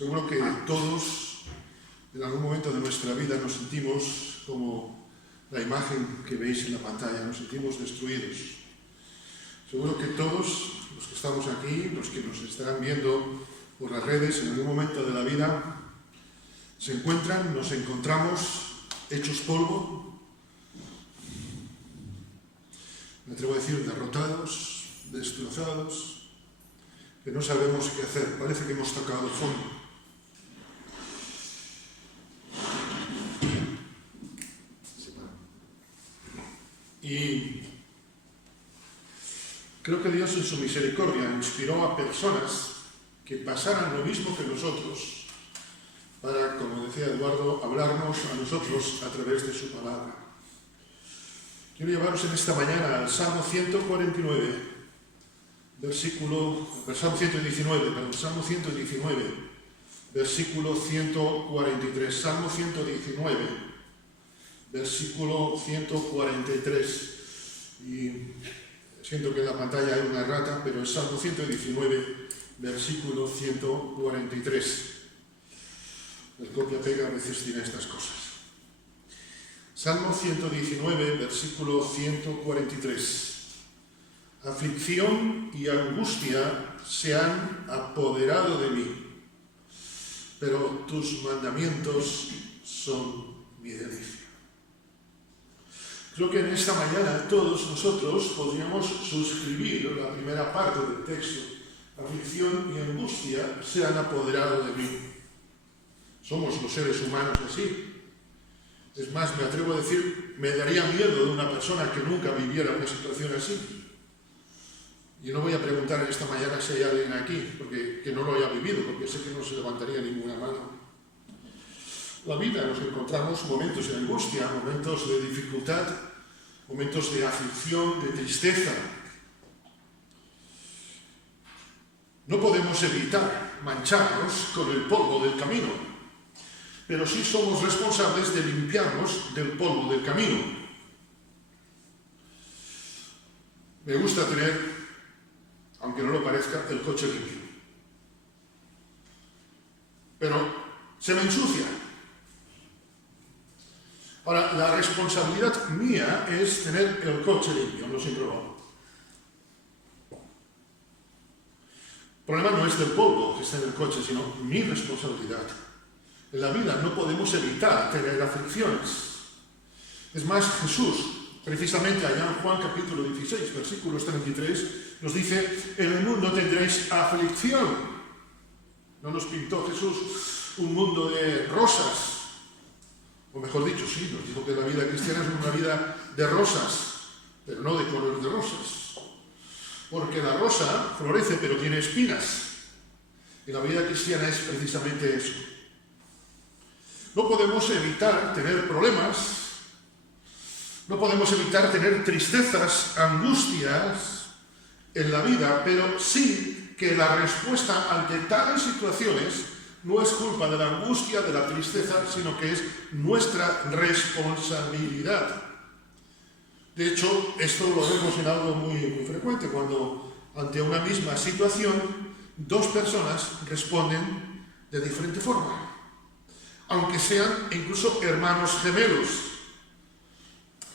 Seguro que todos, en algún momento de nuestra vida, nos sentimos como la imagen que veis en la pantalla, nos sentimos destruidos. Seguro que todos los que estamos aquí, los que nos estarán viendo por las redes, en algún momento de la vida, nos encontramos hechos polvo, me atrevo a decir derrotados, destrozados, que no sabemos qué hacer, parece que hemos tocado el fondo. Y creo que Dios en su misericordia inspiró a personas que pasaran lo mismo que nosotros para, como decía Eduardo, hablarnos a nosotros a través de su palabra. Quiero llevaros en esta mañana al Salmo 149, Salmo 119, versículo 143. Salmo 119, versículo 143. Y siento que en la pantalla hay una errata, pero es Salmo 119, versículo 143. El copia-pega a veces tiene estas cosas. Salmo 119, versículo 143. Aflicción y angustia se han apoderado de mí, pero tus mandamientos son mi delicia. Creo que en esta mañana todos nosotros podríamos suscribir la primera parte del texto. Aflicción y angustia se han apoderado de mí. Somos los seres humanos así. Es más, me atrevo a decir, me daría miedo de una persona que nunca viviera una situación así. Y no voy a preguntar en esta mañana si hay alguien aquí que no lo haya vivido, porque sé que no se levantaría ninguna mano. La vida nos encontramos momentos de angustia, momentos de dificultad, momentos de aflicción, de tristeza. No podemos evitar mancharnos con el polvo del camino, pero sí somos responsables de limpiarnos del polvo del camino. Me gusta tener, aunque no lo parezca, el coche limpio. Pero se me ensucia. Ahora, la responsabilidad mía es tener el coche limpio, no siempre lo hago. El problema no es del polvo que está en el coche, sino mi responsabilidad. En la vida no podemos evitar tener aflicciones. Es más, Jesús, precisamente allá en Juan capítulo 16, versículos 33, nos dice: en el mundo tendréis aflicción. No nos pintó Jesús un mundo de rosas. O mejor dicho, sí, nos dijo que la vida cristiana es una vida de rosas, pero no de color de rosas. Porque la rosa florece, pero tiene espinas. Y la vida cristiana es precisamente eso. No podemos evitar tener problemas, no podemos evitar tener tristezas, angustias en la vida, pero sí que la respuesta ante tales situaciones no es culpa de la angustia, de la tristeza, sino que es nuestra responsabilidad. De hecho, esto lo vemos en algo muy frecuente, cuando ante una misma situación, dos personas responden de diferente forma, aunque sean incluso hermanos gemelos.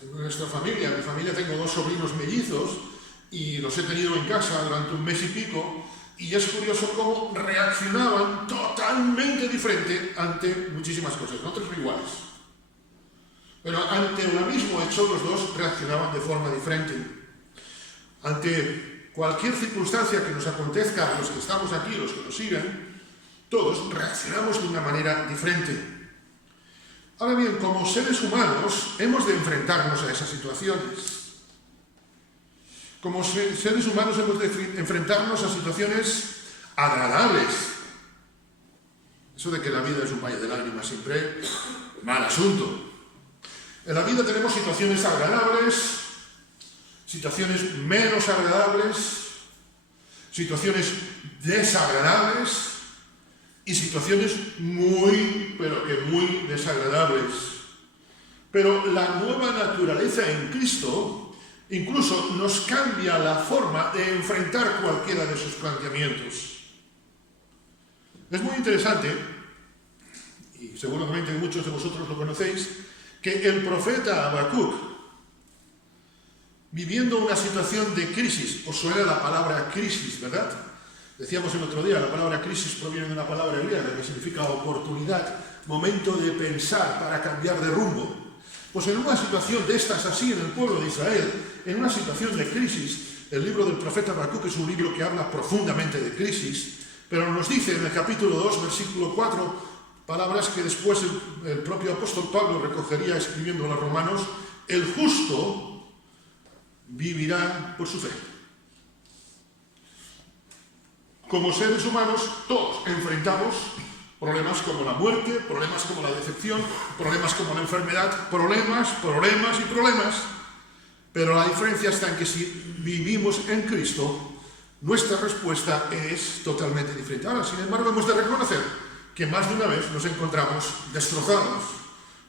En nuestra familia, en mi familia tengo dos sobrinos mellizos y los he tenido en casa durante un mes y pico, y es curioso cómo reaccionaban totalmente diferente ante muchísimas cosas, no todos iguales. Pero ante un mismo hecho, los dos reaccionaban de forma diferente. Ante cualquier circunstancia que nos acontezca a los que estamos aquí, los que nos siguen, todos reaccionamos de una manera diferente. Ahora bien, como seres humanos, hemos de enfrentarnos a esas situaciones. Como seres humanos hemos de enfrentarnos a situaciones agradables. Eso de que la vida es un valle de lágrimas siempre, mal asunto. En la vida tenemos situaciones agradables, situaciones menos agradables, situaciones desagradables y situaciones muy, pero que muy desagradables. Pero la nueva naturaleza en Cristo incluso nos cambia la forma de enfrentar cualquiera de sus planteamientos. Es muy interesante, y seguramente muchos de vosotros lo conocéis, que el profeta Habacuc, viviendo una situación de crisis, os suena la palabra crisis, ¿verdad? Decíamos el otro día, la palabra crisis proviene de una palabra griega que significa oportunidad, momento de pensar para cambiar de rumbo. Pues en una situación de estas así en el pueblo de Israel, en una situación de crisis, el libro del profeta Habacuc es un libro que habla profundamente de crisis, pero nos dice en el capítulo 2, versículo 4, palabras que después el propio apóstol Pablo recogería escribiendo a los romanos: el justo vivirá por su fe. Como seres humanos, todos enfrentamos problemas como la muerte, problemas como la decepción, problemas como la enfermedad, problemas, pero la diferencia está en que si vivimos en Cristo, nuestra respuesta es totalmente diferente. Ahora, sin embargo, hemos de reconocer que más de una vez nos encontramos destrozados,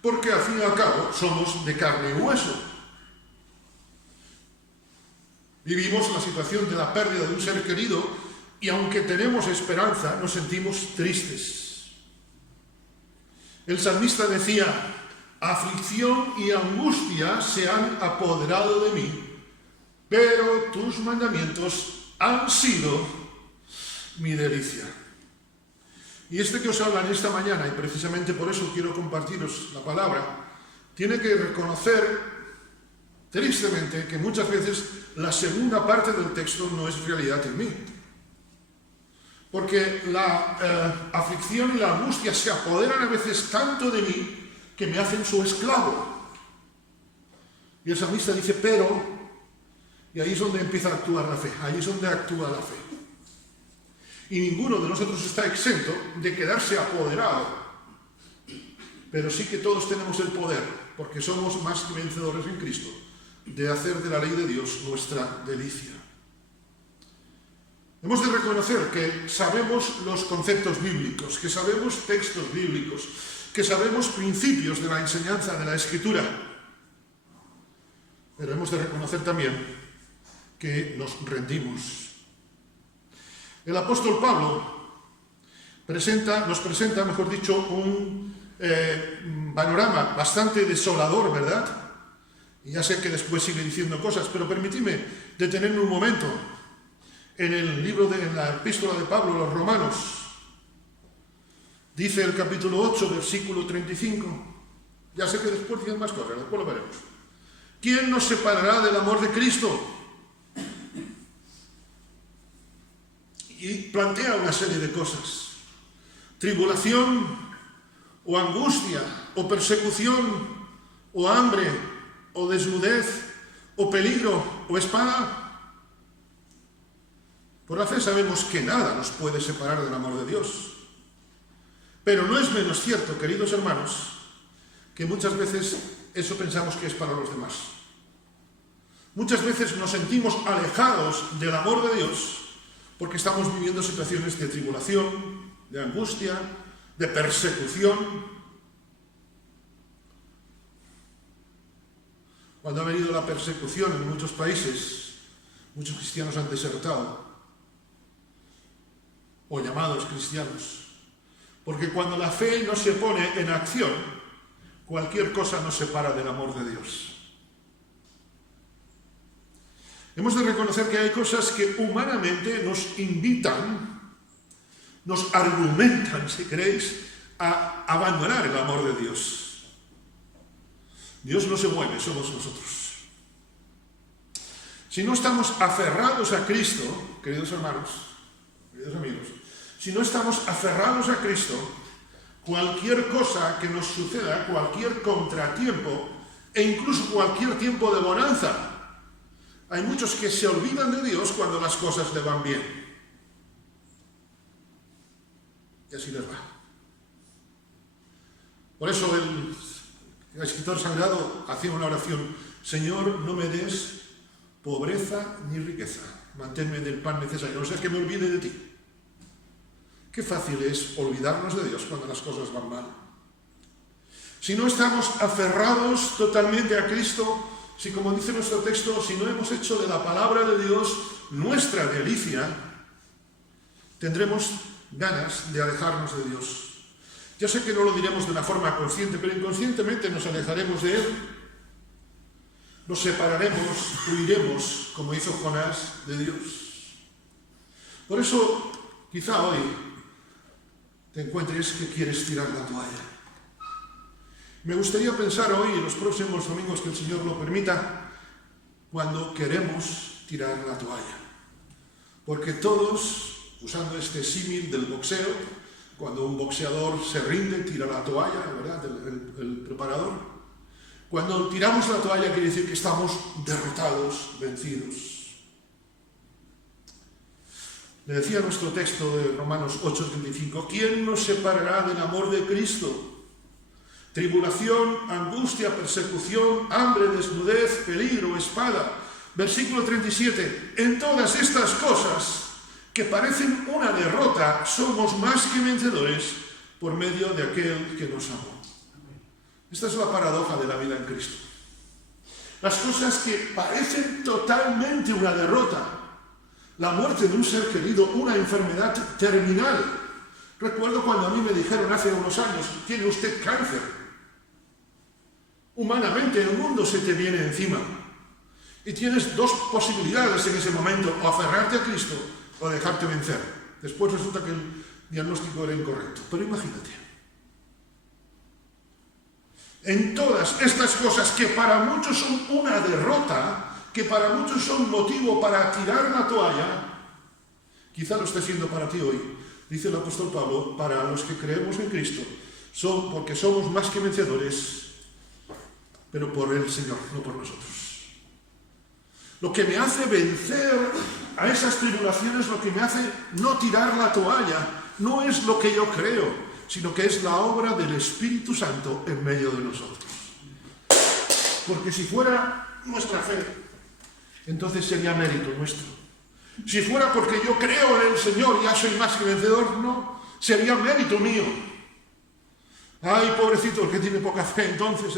porque al fin y al cabo somos de carne y hueso. Vivimos la situación de la pérdida de un ser querido y aunque tenemos esperanza, nos sentimos tristes. El salmista decía: aflicción y angustia se han apoderado de mí, pero tus mandamientos han sido mi delicia. Y que os habla en esta mañana, y precisamente por eso quiero compartiros la palabra, tiene que reconocer tristemente que muchas veces la segunda parte del texto no es realidad en mí. Porque la aflicción y la angustia se apoderan a veces tanto de mí que me hacen su esclavo. Y el salmista dice: pero, y ahí es donde empieza a actuar la fe, ahí es donde actúa la fe. Y ninguno de nosotros está exento de quedarse apoderado. Pero sí que todos tenemos el poder, porque somos más que vencedores en Cristo, de hacer de la ley de Dios nuestra delicia. Hemos de reconocer que sabemos los conceptos bíblicos, que sabemos textos bíblicos, que sabemos principios de la enseñanza de la Escritura. Pero hemos de reconocer también que nos rendimos. El apóstol Pablo nos presenta, mejor dicho, un panorama bastante desolador, ¿verdad? Y ya sé que después sigue diciendo cosas, pero permitidme detenerme un momento en en la epístola de Pablo a los Romanos. Dice el capítulo 8, versículo 35. Ya sé que después dicen más cosas, después lo veremos. ¿Quién nos separará del amor de Cristo? Y plantea una serie de cosas. Tribulación, o angustia, o persecución, o hambre, o desnudez, o peligro, o espada. Por la fe sabemos que nada nos puede separar del amor de Dios. Pero no es menos cierto, queridos hermanos, que muchas veces eso pensamos que es para los demás. Muchas veces nos sentimos alejados del amor de Dios porque estamos viviendo situaciones de tribulación, de angustia, de persecución. Cuando ha venido la persecución en muchos países, muchos cristianos han desertado, o llamados cristianos, porque cuando la fe no se pone en acción, cualquier cosa nos separa del amor de Dios. Hemos de reconocer que hay cosas que humanamente nos invitan, nos argumentan, si queréis, a abandonar el amor de Dios. Dios no se mueve, somos nosotros. Si no estamos aferrados a Cristo, queridos hermanos, queridos amigos, si no estamos aferrados a Cristo, cualquier cosa que nos suceda, cualquier contratiempo e incluso cualquier tiempo de bonanza, hay muchos que se olvidan de Dios cuando las cosas le van bien. Y así les va. Por eso el escritor sagrado hacía una oración: Señor, no me des pobreza ni riqueza, manténme del pan necesario, no sea que me olvide de ti. Qué fácil es olvidarnos de Dios cuando las cosas van mal. Si no estamos aferrados totalmente a Cristo, si, como dice nuestro texto, si no hemos hecho de la palabra de Dios nuestra delicia, tendremos ganas de alejarnos de Dios. Yo sé que no lo diremos de una forma consciente, pero inconscientemente nos alejaremos de Él. Nos separaremos, huiremos, como hizo Jonás, de Dios. Por eso, quizá hoy te encuentres que quieres tirar la toalla. Me gustaría pensar hoy, en los próximos domingos que el Señor lo permita, cuando queremos tirar la toalla. Porque todos, usando este símil del boxeo, cuando un boxeador se rinde, tira la toalla, ¿verdad? El preparador. Cuando tiramos la toalla quiere decir que estamos derrotados, vencidos. Le decía nuestro texto de Romanos 8:35, ¿quién nos separará del amor de Cristo? Tribulación, angustia, persecución, hambre, desnudez, peligro, espada. Versículo 37, en todas estas cosas que parecen una derrota, somos más que vencedores por medio de aquel que nos amó. Esta es la paradoja de la vida en Cristo. Las cosas que parecen totalmente una derrota, la muerte de un ser querido, una enfermedad terminal. Recuerdo cuando a mí me dijeron hace unos años, tiene usted cáncer. Humanamente el mundo se te viene encima. Y tienes dos posibilidades en ese momento, o aferrarte a Cristo o dejarte vencer. Después resulta que el diagnóstico era incorrecto. Pero imagínate. En todas estas cosas que para muchos son una derrota, que para muchos son motivo para tirar la toalla, quizá lo esté siendo para ti hoy. Dice el apóstol Pablo, para los que creemos en Cristo, son porque somos más que vencedores, pero por el Señor, no por nosotros. Lo que me hace vencer a esas tribulaciones, lo que me hace no tirar la toalla, no es lo que yo creo, sino que es la obra del Espíritu Santo en medio de nosotros. Porque si fuera nuestra fe, entonces sería mérito nuestro. Si fuera porque yo creo en el Señor, ya soy más que vencedor, no, sería mérito mío. Ay, pobrecito, el que tiene poca fe, entonces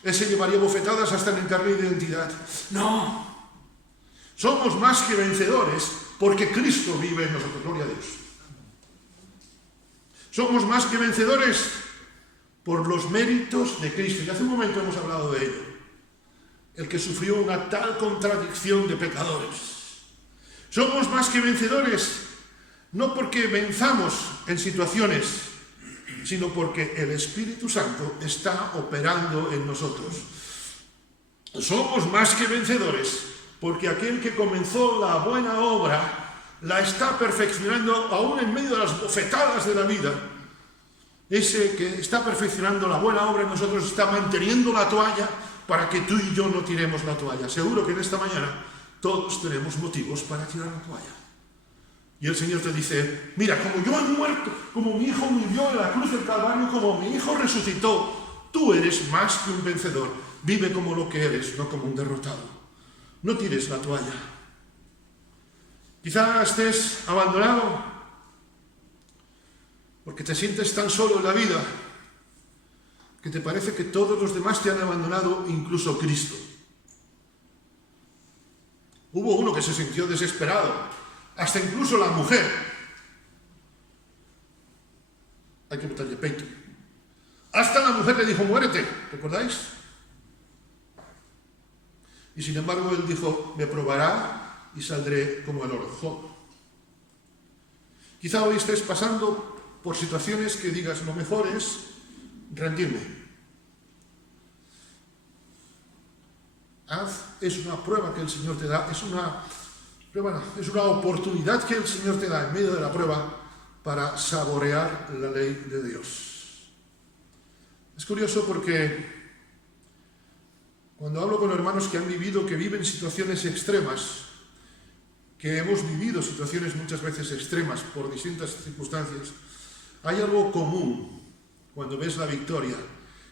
ese llevaría bofetadas hasta en el carnet de identidad. No, somos más que vencedores porque Cristo vive en nosotros, gloria a Dios. Somos más que vencedores por los méritos de Cristo. Y hace un momento hemos hablado de ello. El que sufrió una tal contradicción de pecadores. Somos más que vencedores no porque venzamos en situaciones, sino porque el Espíritu Santo está operando en nosotros. Somos más que vencedores porque aquel que comenzó la buena obra la está perfeccionando aún en medio de las bofetadas de la vida. Ese que está perfeccionando la buena obra en nosotros está manteniendo la toalla para que tú y yo no tiremos la toalla. Seguro que en esta mañana todos tenemos motivos para tirar la toalla. Y el Señor te dice, mira, como yo he muerto, como mi Hijo murió en la cruz del Calvario, como mi Hijo resucitó, tú eres más que un vencedor. Vive como lo que eres, no como un derrotado. No tires la toalla. Quizá estés abandonado porque te sientes tan solo en la vida que te parece que todos los demás te han abandonado, incluso Cristo. Hubo uno que se sintió desesperado, hasta incluso la mujer. Hay que botarle peito. Hasta la mujer le dijo, muérete, ¿recordáis? Y sin embargo él dijo, me probará y saldré como el oro. Job. Quizá hoy estés pasando por situaciones que digas, lo mejor es rendirme. Es una prueba que el Señor te da, es una oportunidad que el Señor te da en medio de la prueba para saborear la ley de Dios. Es curioso porque cuando hablo con hermanos que viven situaciones extremas, que hemos vivido situaciones muchas veces extremas por distintas circunstancias, hay algo común cuando ves la victoria,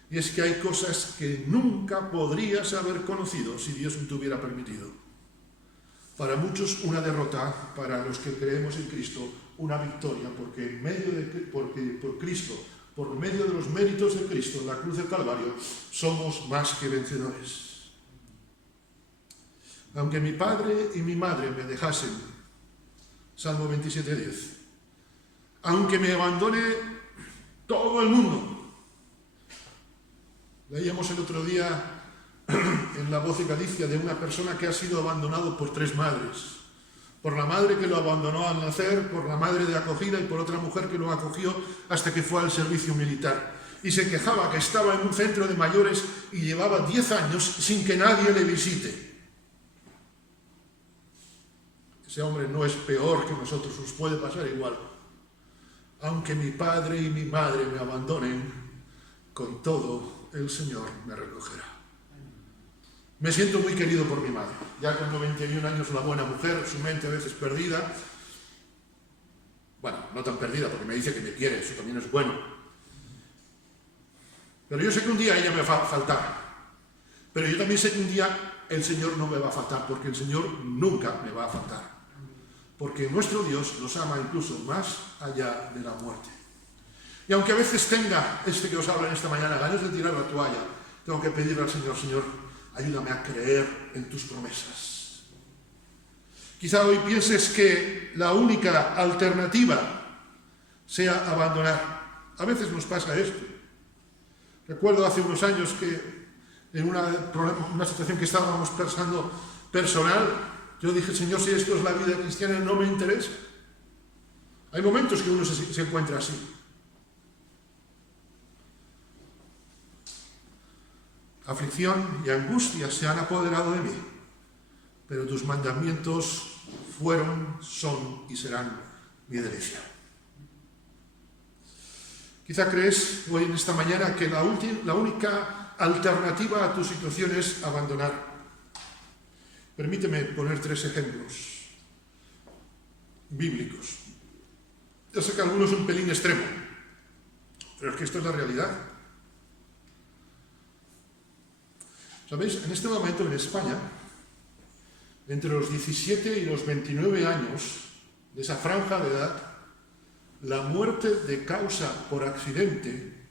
y es que hay cosas que nunca podrías haber conocido si Dios no te hubiera permitido. Para muchos una derrota, para los que creemos en Cristo una victoria, porque por Cristo, por medio de los méritos de Cristo en la cruz del Calvario, somos más que vencedores. Aunque mi padre y mi madre me dejasen, Salmo 27:10, aunque me abandone todo el mundo. Leíamos el otro día en La Voz de Galicia de una persona que ha sido abandonado por 3 madres. Por la madre que lo abandonó al nacer, por la madre de acogida y por otra mujer que lo acogió hasta que fue al servicio militar. Y se quejaba que estaba en un centro de mayores y llevaba 10 años sin que nadie le visite. Ese hombre no es peor que nosotros, nos puede pasar igual. Aunque mi padre y mi madre me abandonen, con todo el Señor me recogerá. Me siento muy querido por mi madre. Ya con 91 años, una buena mujer, su mente a veces perdida. Bueno, no tan perdida, porque me dice que me quiere, eso también es bueno. Pero yo sé que un día ella me va a faltar. Pero yo también sé que un día el Señor no me va a faltar, porque el Señor nunca me va a faltar. Porque nuestro Dios nos ama incluso más allá de la muerte. Y aunque a veces tenga, que os habla en esta mañana, ganas de tirar la toalla, tengo que pedirle al Señor, Señor, ayúdame a creer en tus promesas. Quizá hoy pienses que la única alternativa sea abandonar. A veces nos pasa esto. Recuerdo hace unos años que en una situación que estábamos pasando personal, yo dije, Señor, si esto es la vida cristiana, no me interesa. Hay momentos que uno se encuentra así. Aflicción y angustia se han apoderado de mí, pero tus mandamientos fueron, son y serán mi delicia. Quizá crees hoy en esta mañana que la única alternativa a tu situación es abandonar. Permíteme poner 3 ejemplos bíblicos. Yo sé que algunos son un pelín extremo, pero es que esto es la realidad. ¿Sabéis? En este momento en España, entre los 17 y los 29 años de esa franja de edad, la muerte de causa por accidente,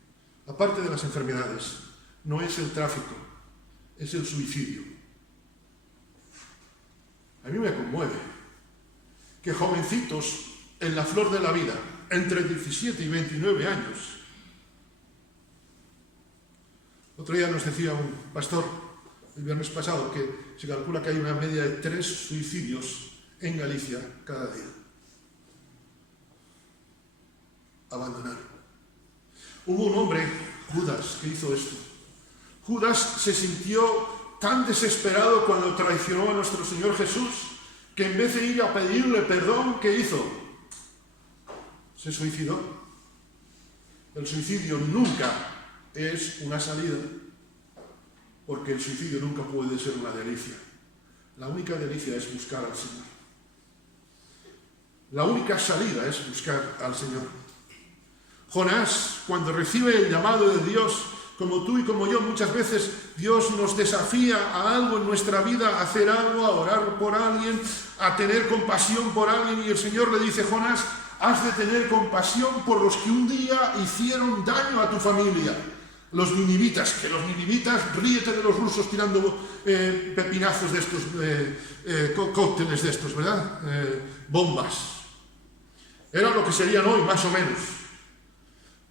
aparte de las enfermedades, no es el tráfico, es el suicidio. A mí me conmueve que jovencitos en la flor de la vida, entre 17 y 29 años. Otro día nos decía un pastor, el viernes pasado, que se calcula que hay una media de 3 suicidios en Galicia cada día. Abandonar. Hubo un hombre, Judas, que hizo esto. Judas se sintió tan desesperado cuando traicionó a nuestro Señor Jesús, que en vez de ir a pedirle perdón, ¿qué hizo? Se suicidó. El suicidio nunca es una salida, porque el suicidio nunca puede ser una delicia. La única delicia es buscar al Señor. La única salida es buscar al Señor. Jonás, cuando recibe el llamado de Dios, como tú y como yo, muchas veces Dios nos desafía a algo en nuestra vida, a hacer algo, a orar por alguien, a tener compasión por alguien, y el Señor le dice, Jonás, has de tener compasión por los que un día hicieron daño a tu familia. Los ninivitas, ríete de los rusos tirando pepinazos de estos, cócteles de estos, ¿verdad? Bombas. Era lo que serían hoy, más o menos.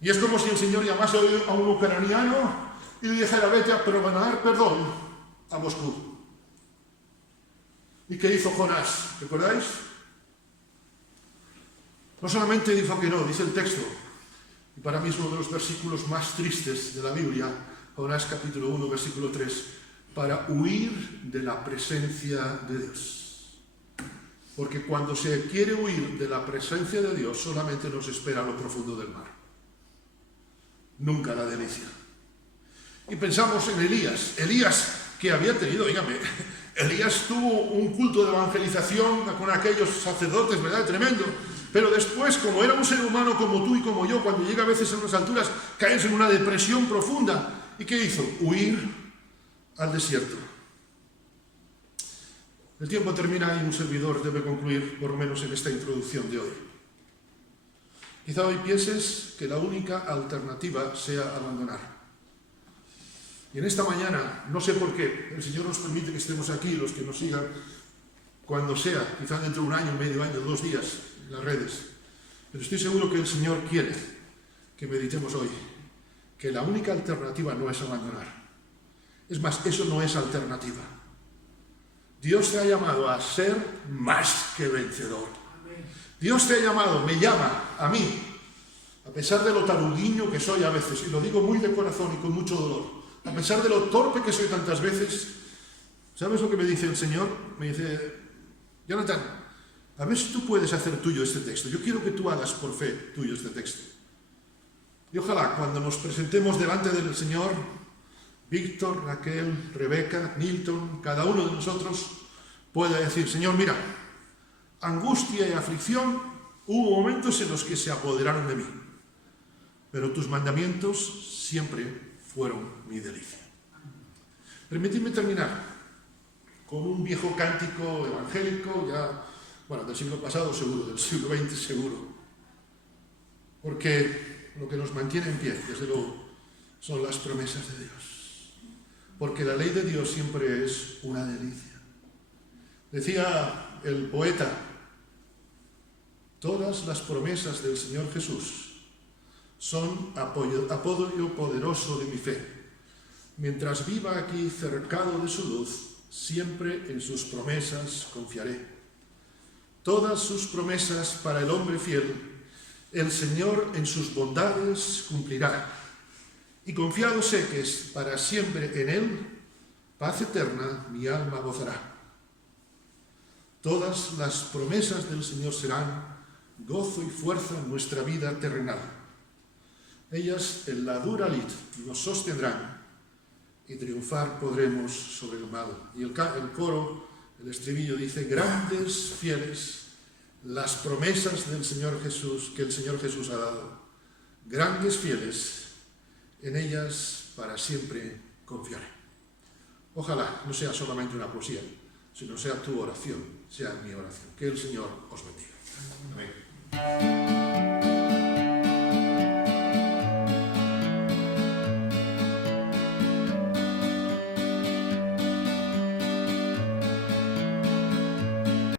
Y es como si el Señor llamase a un ucraniano y le dijera, vete a probar perdón a Moscú. ¿Y qué hizo Jonás? ¿Recordáis? No solamente dijo que no, dice el texto, y para mí es uno de los versículos más tristes de la Biblia, Jonás capítulo 1, versículo 3, para huir de la presencia de Dios. Porque cuando se quiere huir de la presencia de Dios, solamente nos espera lo profundo del mar. Nunca la delicia. Y pensamos en Elías que había tenido, Elías tuvo un culto de evangelización con aquellos sacerdotes, ¿verdad? Tremendo. Pero después, como era un ser humano como tú y como yo, cuando llega a veces a unas alturas, caes en una depresión profunda. ¿Y qué hizo? Huir al desierto. El tiempo termina y un servidor debe concluir, por lo menos en esta introducción de hoy. Quizá hoy pienses que la única alternativa sea abandonar. Y en esta mañana, no sé por qué, el Señor nos permite que estemos aquí, los que nos sigan, cuando sea, quizá dentro de un año, medio año, 2 días, en las redes. Pero estoy seguro que el Señor quiere que meditemos hoy que la única alternativa no es abandonar. Es más, eso no es alternativa. Dios te ha llamado a ser más que vencedor. Dios te ha llamado, me llama a mí, a pesar de lo taruguiño que soy a veces, y lo digo muy de corazón y con mucho dolor, a pesar de lo torpe que soy tantas veces. ¿Sabes lo que me dice el Señor? Me dice: Jonathan, a ver si tú puedes hacer tuyo este texto. Yo quiero que tú hagas por fe tuyo este texto. Y ojalá cuando nos presentemos delante del Señor, Víctor, Raquel, Rebeca, Nilton, cada uno de nosotros pueda decir: Señor, mira, angustia y aflicción hubo momentos en los que se apoderaron de mí, pero tus mandamientos siempre fueron mi delicia. Permitidme terminar con un viejo cántico evangélico, del siglo pasado seguro, del siglo XX seguro, porque lo que nos mantiene en pie, desde luego, son las promesas de Dios, porque la ley de Dios siempre es una delicia. Decía el poeta: todas las promesas del Señor Jesús son apoyo poderoso de mi fe. Mientras viva aquí cercado de su luz, siempre en sus promesas confiaré. Todas sus promesas para el hombre fiel, el Señor en sus bondades cumplirá. Y confiado sé que es para siempre en Él, paz eterna mi alma gozará. Todas las promesas del Señor serán gozo y fuerza en nuestra vida terrenal. Ellas en la dura lid nos sostendrán y triunfar podremos sobre el mal. Y el coro, el estribillo dice: grandes, fieles, las promesas del Señor Jesús, que el Señor Jesús ha dado. Grandes, fieles, en ellas para siempre confiaré. Ojalá no sea solamente una poesía, sino sea tu oración, sea mi oración. Que el Señor os bendiga. Amén.